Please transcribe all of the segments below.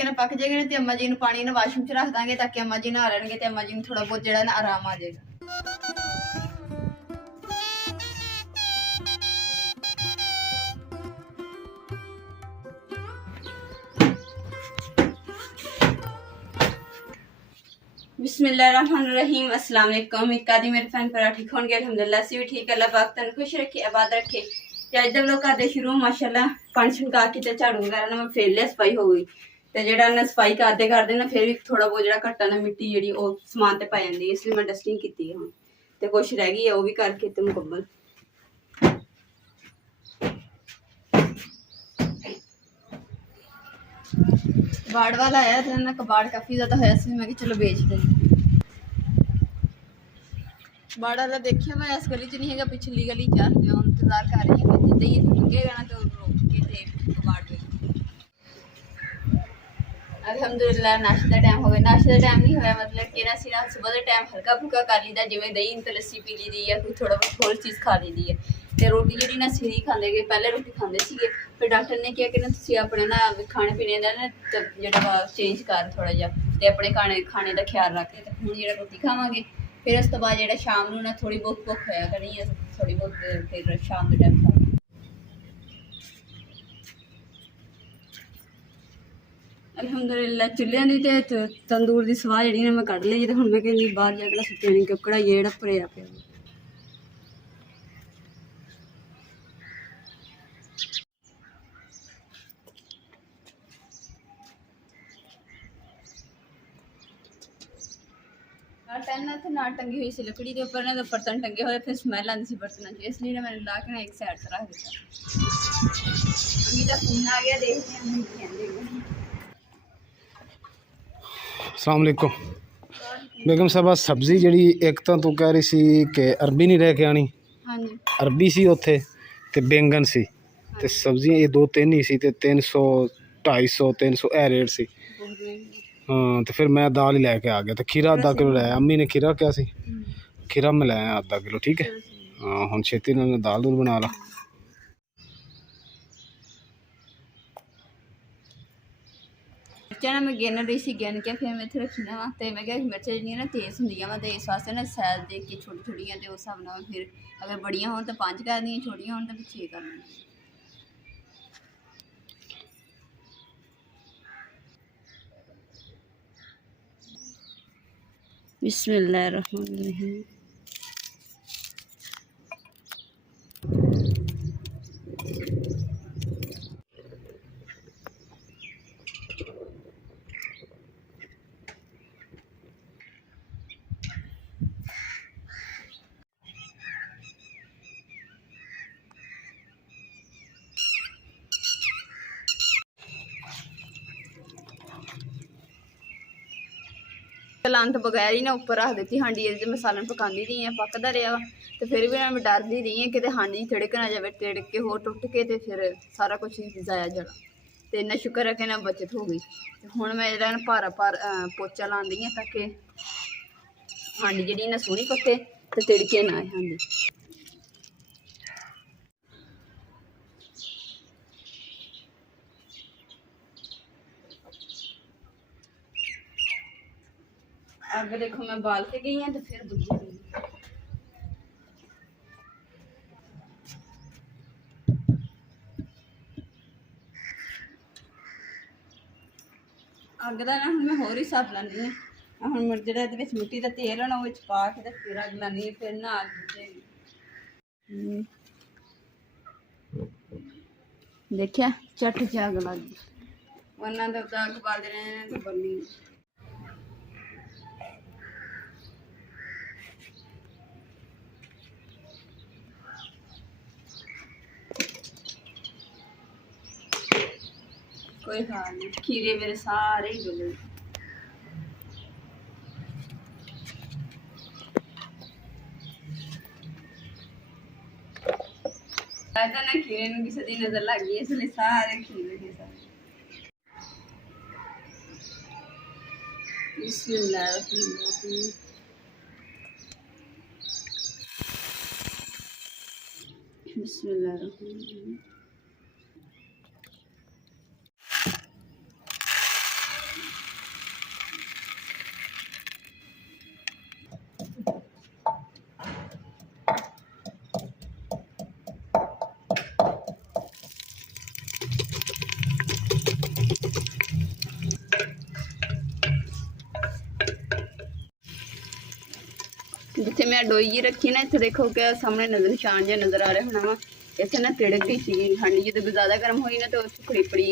तरीके नाल पक जाएगा तो अम्मा जी नूं पानी ना वाशरूम च रख देंगे ताकि अम्मा जी नहा लैणगे ते अम्मा जी नूं थोड़ा बहुत जिहड़ा ना आराम आ जाएगा। बिस्मिल्लाहिर्रहमानिर्रहीम। अस्सलाम वालेकुम। उम्मीद करदी मेरे भैन भरा ठीक होणगे। अल्हम्दुलिल्लाह असीं भी ठीक। अल्लाह पाक तुहानूं खुश रखे, आबाद रखे। ते अज दा व्लॉग करदे शुरू माशाअल्लाह पानी छनका के ते झाड़ू वगैरह ना मैं फेर लिया, सफाई हो गई। ते जेह्ड़ा ना सफाई करदे ना फिर भी थोड़ा बहुत जेह्ड़ा घट्टा ना मिट्टी जेह्ड़ी ओह् समान ते पै जांदी है, इसलिए मैं डस्टिंग कीती है हुण ते कुछ रह गई है ओह् भी करके ते मुकम्मल। कबाड़ वाला आया तो ना कबाड़ काफ़ी ज़्यादा होया सी, मैं चलो बेच दें। कबाड़ वाला देखिए मैं इस गली च नहीं है, पिछली गली च इंतजार कर रही हूँ जिद्दां ही लंघेगा ना तो रोक के ते कबाड़ बेच। अल्हम्दुलिल्लाह नाश्ते का टाइम हो गया। नाश्ते का टाइम नहीं होया मतलब कि ना सिर्फ सुबह के टाइम हल्का फुल्का कर लीदा, जिवें दही ते लस्सी पी ली दी है, कोई थोड़ा बहुत होर चीज़ खा ली दी है। ते रोटी जी ना सिरी खाते गए, पहले रोटी खाते सीगे, फिर डॉक्टर ने कहा कि ना तुसीं अपने ना खाने पीने का ना जेह्ड़ा चेंज कर थोड़ा जिहा ते अपने खाने का ख्याल रख। ते हुण जेह्ड़ा रोटी खावांगे फिर उस तो बाद जेह्ड़ा शाम नूं ना थोड़ी बहुत भुख होया करनी है, थोड़ी बहुत फिर शाम के टाइम खा। अल्हम्दुलिल्लाह चुल्हियां दी ते तंदूर दी सवाह जेह्ड़ी ना मैं कड्ढ ਲਈ ते हुण मैं कहनी बाहर जाके सुट्टी नहीं क्योंकि कढ़ाइया जेह्ड़ा भरेआ पिया। पहले तो नाल टंगी हुई सी लकड़ी के ऊपर ना तो बर्तन टंगे हुए, फिर स्मैल आती सी बर्तनों की, इसलिए ना मैंने ला के ना एक साइड पर रख दिया। अम्मी का फोन आ गया, देखते हैं अम्मी क्या कहते। अस्सलाम वालेकुम बेगम साहबा। सब्जी जी एक तो तू कह रही सी कि अरबी नहीं रह के आनी। हाँ जी अरबी सी उत्थे ते बैंगन सी ते सब्जियां ये दो तीन ही सी ते 300 250 300 ए रेट सी। हाँ तो फिर मैं दाल ही लैके आ गया तो खीरा आधा किलो लाया। अम्मी ने खीरा क्या सी, खीरा मैं लाया आधा किलो। ठीक है हाँ हम छेती ने दाल दूल बना ला। मिर्चा ना मैं गिन रही सी, गिन के फिर मैं इत्थे रखी ना तो मैं क्या मिर्चा जी ना तेज़ होंदियां वा ते इस वास्ते ना साइज देख के छोटी छोटियां ते उस हिसाब नाल फिर अगर बड़ियां होन तो 5 कर दियां, छोटियां होन तो फिर 6 कर दियां। बिस्मिल्लाहिर्रहमानिर्रहीम। लान तो बगैर ही ना ऊपर रख दी हांडी, मसालन पकाती रही है, पकता रहा तो फिर भी मैं डरती रही है कि हांडी तिड़क ना जाए, तिड़क के हो टुट के तो फिर सारा कुछ जाया जाना। तो इन्ना शुक्र है कि ना बचत हो गई। तो हुण मैं जो भारा पोचा लाँदी हाँ ताकि हांडी जी ना सोहनी पके तो तिड़के ना हांडी। अग देखो मैं बाल के गई हैं तो फिर बुझ गई। अग का ना हम मैं होर हिसाब लानी है। हम जो मिट्टी का तेल है ना वो पा के फिर अग लानी है, फिर ना अग बुझेगी। देखिया झट से अग लग गई, वरना तो अग बालते रहने तो बनी। कोई हाल नहीं, खीरे मेरे सारे ही डुले। ना खीरे में किसी की नजर लग गई इसलिए सारे खीरे के सारे। बिस्मिल्लाहिर्रहमानिर्रहीम। बिस्मिल्लाहिर्रहमानिर्रहीम। जिथे मैं डोई जी रखी ना, इतने देखो क्या सामने नजर निशान जहा नजर आ रहा होना वा, इतने ना तिड़क गई सी हांडी जो ज़्यादा गर्म हुई ना तो खड़ी पड़ी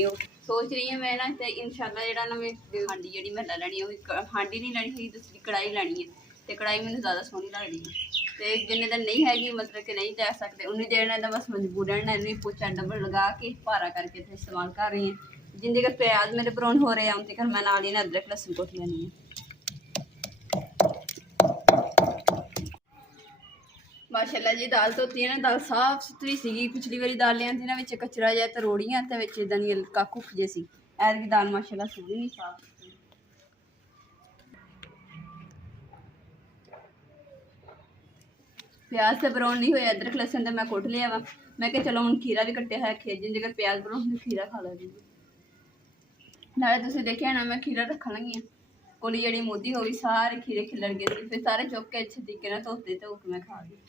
सोच रही है मैं ना तो इंशाल्लाह जेड़ा ना मैं हांडी जी मैं लै लैनी हांडी नहीं लैनी है, दूसरी कढ़ाई लैनी है। तो कढ़ाई मैंने ज़्यादा सोहनी लगती है, तो जिन्ने दिन नहीं हैगी मतलब कि नहीं लै सकते उन्नी देर ने बस मजबूर रहना, इन्हें पोचा डबल लगा के भारा करके तो इस्तेमाल कर रही हैं। जिंदे का प्याज मेरे ब्राउन हो रहे हैं उनके मैं नाल ही ना अदरक लहसुन कुट लेनी है। माशाल्लाह जी दाल धोती है ना, दाल साफ सुथरी सी। पिछली वाली दाल लिया ना विच कचरा जहा तो रोड़ियां तो विच इदां दी काकू जे सी, ऐतकी दाल माशाल्लाह सोहनी नहीं साफ सुथरी। प्याज तो ब्राउन नहीं होया, अदरक लहसुन तो मैं कुट लिया वा। मैं क्या चलो हुण खीरा भी कट्टिया है, जिन जगह प्याज ब्राउन खीरा खा लगी नाले। तुसीं देखिया ना मैं खीरा रखन लगी हाँ, कोली जी मोदी हो गई, सारे खीरे खिलड़ गए, फिर सारे चुक के अच्छे तरीके ना धोते धो के मैं खा गई।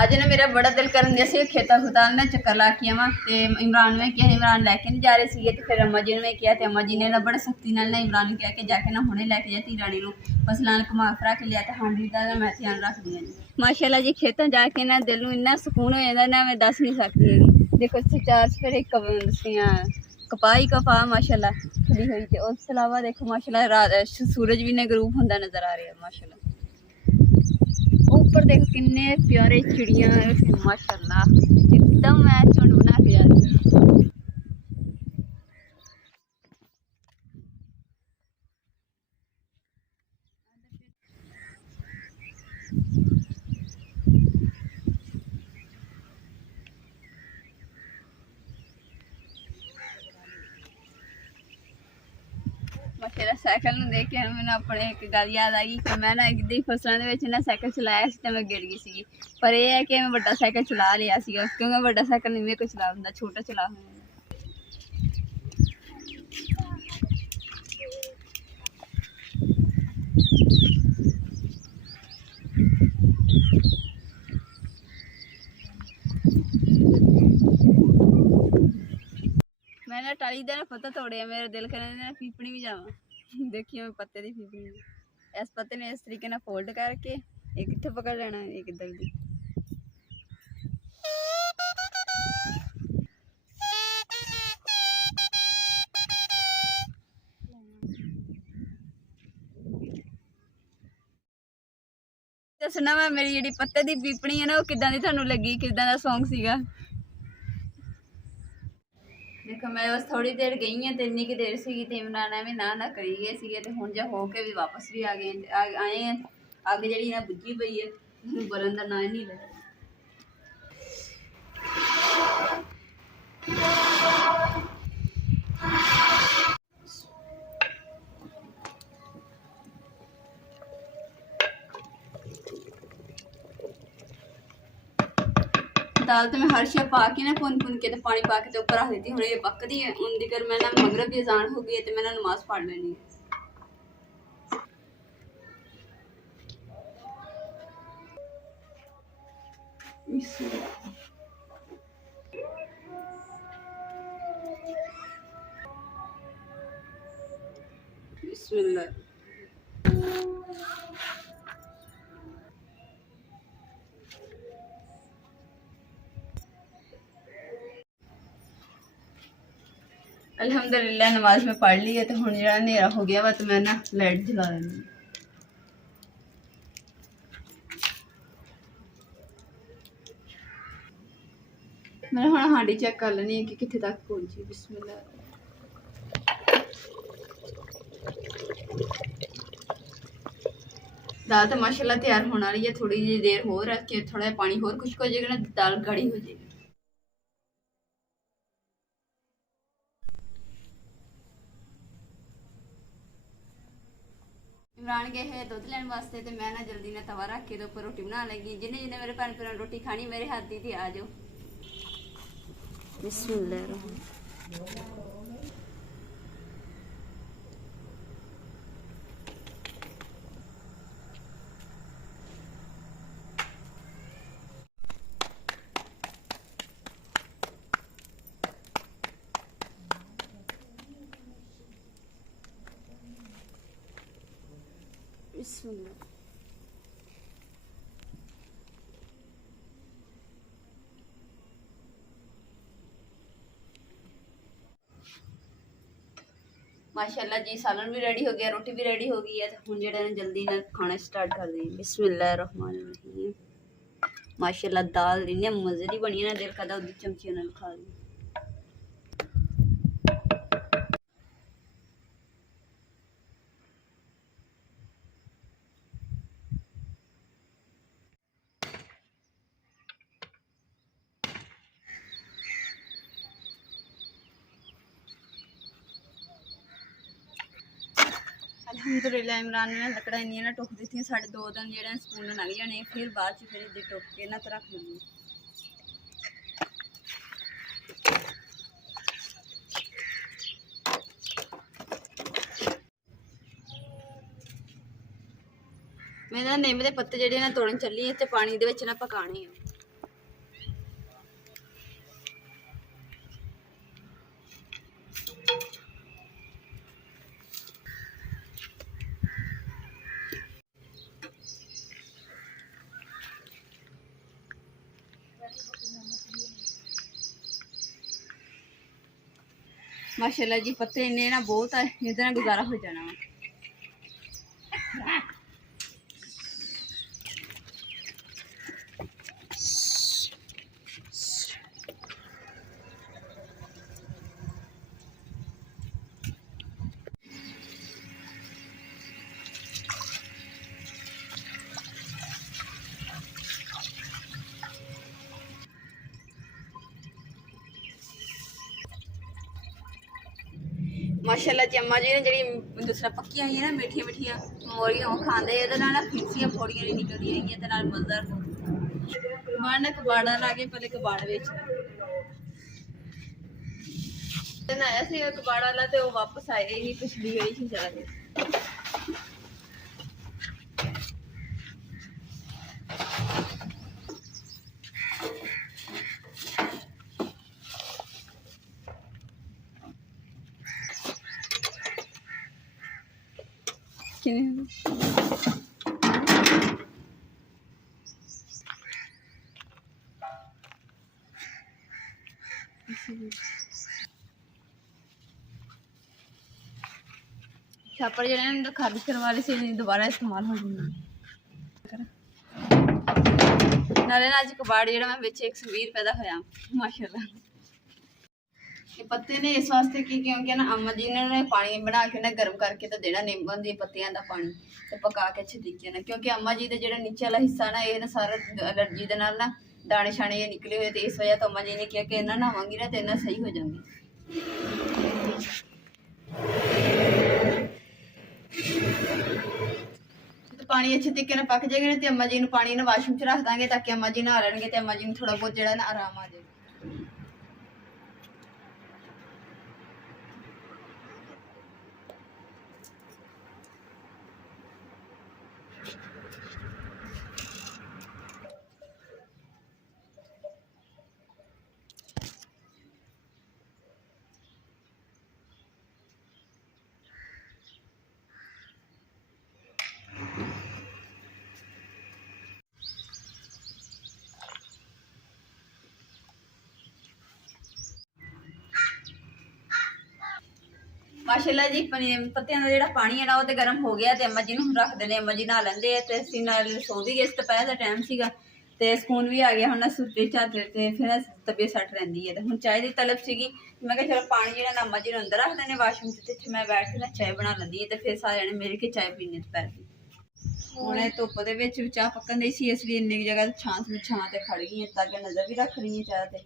अज ना मेरा बड़ा दिल करन दिया सी खेता खुता में चक्कर ला के आवां, ते इमरान में क्या इमरान लैके नहीं जा रहे थे, तो फिर अम्मा जी ने मैं किया, तो अम्मा जी ने ना बड़ा सख्ती नाल ना इमरान ने कहा कि जाके ना हुणे लैके जा धी राणी नूं फसलां घुमा फिरा के लिया, तो हांडी दा मैं ध्यान रखदी हां जी। माशाल्लाह जी खेतों जाके ना दिल नूं इन्ना सुकून हो जांदा ना, मैं दस नहीं सकती हैगी। देखो चार सफेरे कपाह ही कपाह माशाल्लाह खड़ी हुई, तो उस अलावा देखो माशाल्लाह रात सूरज भी ना गरूब होंदा नजर आ रहा है माशाल्लाह। ऊपर देखो किन्ने प्यारे चिड़िया माशाल्लाह, एकदम मैं झुंड बना के जा रही हूँ। माशाल्लाह साइकिल ਨੂੰ देख के मैंने अपने एक गल याद आ गई कि मैं ना एक दी फसलों ਦੇ ਵਿੱਚ ना साइकिल चलाया सी, मैं गिर गई सी। पर यह है कि मैं बड़ा साइकिल चला लिया सी, क्योंकि बड़ा साइकिल नहीं मेरे को चला ਹੁੰਦਾ, छोटा चला ਹੁੰਦਾ। मैंने टाली का पत्ता तोड़िया, मेरा दिल करे पीपनी भी जावा। देखिए मैं पत्ते की पीपनी, इस पत्ते ने इस तरीके ना फोल्ड करके एक इत्थे पकड़ लेना, एक इधर दी। दसना मैं मेरी जी पत्ते की पीपनी है ना, वो किदां दी तुहानू लगी, किदां दा सॉन्ग सीगा। देखो मैं बस थोड़ी देर गई हाँ, तो इन्नी की देर सी इमरान भी ना करी गए थे, तो हुण जो हो के भी वापस भी आ गए आए हैं। अग जी ना बुझी पई है, बलन का ना ही नहीं लगा। दाल तो मैं हर शे पा के ना भुन के तो पानी पा के तो ऊपर रख देती, हूँ ये पकदी है उनकी कर मैं ना मगरब की अजान हो गई है, तो मैं नमाज पढ़ लेनी है। बिस्मिल्लाह। अल्हम्दुलिल्लाह नमाज में पढ़ ली है, तो हुण जो अंधेरा हो गया वा, तो मैं ना लाइट जला लेनी। मैं हुण हांडी चेक कर लेनी है कि कित्थे तक पहुंची। बिस्मिल्लाह। दाल तो माशाल्लाह तैयार होने वाली है, थोड़ी जी देर होर रख के थोड़ा पानी होर खुश्क हो जाएगा ना, दाल गाढ़ी हो जाएगी। इमरान गए है दुध लैन वास्ते, तो मैं ना जल्दी ना तवा रख के उपर रोटी बना लगी। जिन्हें जिन्हें मेरे भैन भरा रोटी खानी मेरे हाथ दी थी आ जाओ। बिस्मिल्लाह। बिस्मिल्लाह। माशाल्लाह जी सालन भी रेडी हो गया, रोटी भी रेडी हो गई है। तो हुण जेड़ा जल्दी ना खाना स्टार्ट कर दें। बिस्मिल्लाहिर्रहमानिर्रहीम। माशाल्लाह दाल इन्ने मज़े दी बनी है ना, दिल करदा उदी चमचियां नाल खा ली। अलहमदुलिल्लाह इमरान ने लकड़ा इन्नियां ना टुक दित्तियां, साढ़े 2 दिन जेह्ड़े स्पून लंघ जाने, फिर बाद च फिर इद्दी टुक के ना रख लूँगी। मैं ना निम्म दे पत्ते जेह्ड़े ना तोड़न चली ते पानी दे विच ना पकाने आ। माशाल्लाह जी पत्ते इन्ने ना बहुत है, इहदे नाल गुजारा हो जाना वा। माशाल्लाह जी अम्मा जी ने जी दूसरा पक्कियां हुई ना मीठिया मीठिया मोरियां वो खाते ना फिरसियां फोड़ियां नहीं निकलती है मजदार कबाड़ ने कबाड़ा ला के पहले कबाड़ बेच आया सी कबाड़ वाला तो वापस आए ही पिछली गई थी जाके। छापड़ जो खारिज करवा रहे से दोबारा इस्तेमाल हो जाएंगे। नाले ना अज कबाड़ जो मैं 120 रुपए का होया माशाल्लाह। ये पत्ते ने इस वास्ते की क्योंकि ना अम्मा जी ने पानी बना के ना गर्म करके तो देना नींबू दी पत्तियां का पानी तो पका के अच्छे तरीके ना, क्योंकि अम्मा जी का जो नीचे वाला हिस्सा ना ये ना सारा एलर्जी के नाल ना दाने शाने ये निकले हुए, तो इस वजह तो अम्मा जी ने कहा कि इन्ना नहावांगी ना तो इन्ना सही हो जाऊंगी। तो पानी अच्छे तरीके ना पक जाएगा ना तो अम्मा जी ने पानी ना वाशरूम च रख देंगे ताकि अम्मा जी नहा लेंगे तो अम्मा जी ने थोड़ा बहुत जो ना आराम आ जाए। माशाल्लाह जी पत्तियां का जो पानी है ना वो गर्म हो गया तो अम्मा जी नूं रख देने, अम्मा जी नहा लेंदे तो असीं नाल सो भी गए, दोपहर का टाइम सीगा ते सुकून भी आ गया। हुण सुते झाते ते फिर तबीयत सैट रहिंदी है। तो हुण चाय की तलब सीगी, मैं कहा चलो पानी जो ना अम्मा जी नूं अंदर रख देने वाशरूम ते मैं बैठ के ना चाय बना लैंदी है तो फिर सारे जने मिल के चाय पीने दोपहर की। हुण धुप्प दे विच चाह पक्कन दी सी, इसलिए इन्नी जगह छां ते खड़ गई हैं ताकि नज़र भी रख रही है चाह ते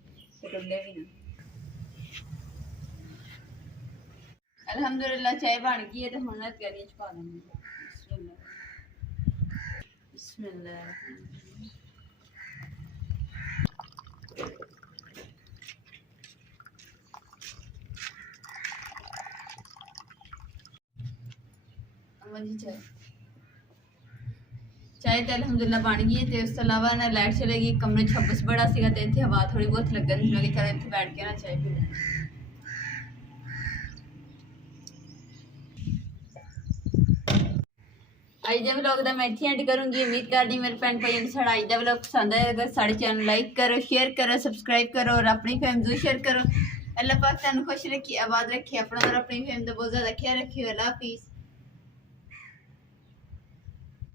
डुल्ले भी ना। अल्हम्दुलिल्लाह चाय बन गई है तो हुण तैयारी च पा देंगे। बिस्मिल्लाह अम्मा जी चाय तो अल्हम्दुलिल्लाह बन गई है। तो उस तो अलावा ना लाइट चलेगी, कमरे च हब्बस बड़ा सीगा ते इत्थे हवा थोड़ी बहुत लगन दी, मैं चलो इत्थे बैठ के ना चाय पी लें। अज के व्लॉग का मैं इत्थे एंड करूँगी। उम्मीद करदी मेरे भैन भाइयों को साड़ा अज का व्लॉग पसंद आएगा। साढ़े चैनल लाइक करो, शेयर करो, सबसक्राइब करो और अपनी फैमिली शेयर करो। अल्लाह पाक ਤੁਹਾਨੂੰ ਖੁਸ਼ ਰੱਖੇ, ਆਬਾਦ ਰੱਖੇ, ਆਪਣਾ ਔਰ ਆਪਣੀ ਫੈਮਿਲੀ ਦਾ ਬਹੁਤ ਜ਼ਿਆਦਾ ਖਿਆਲ ਰੱਖਿਓ। ਅੱਲਾਹ ਹਾਫਿਜ਼।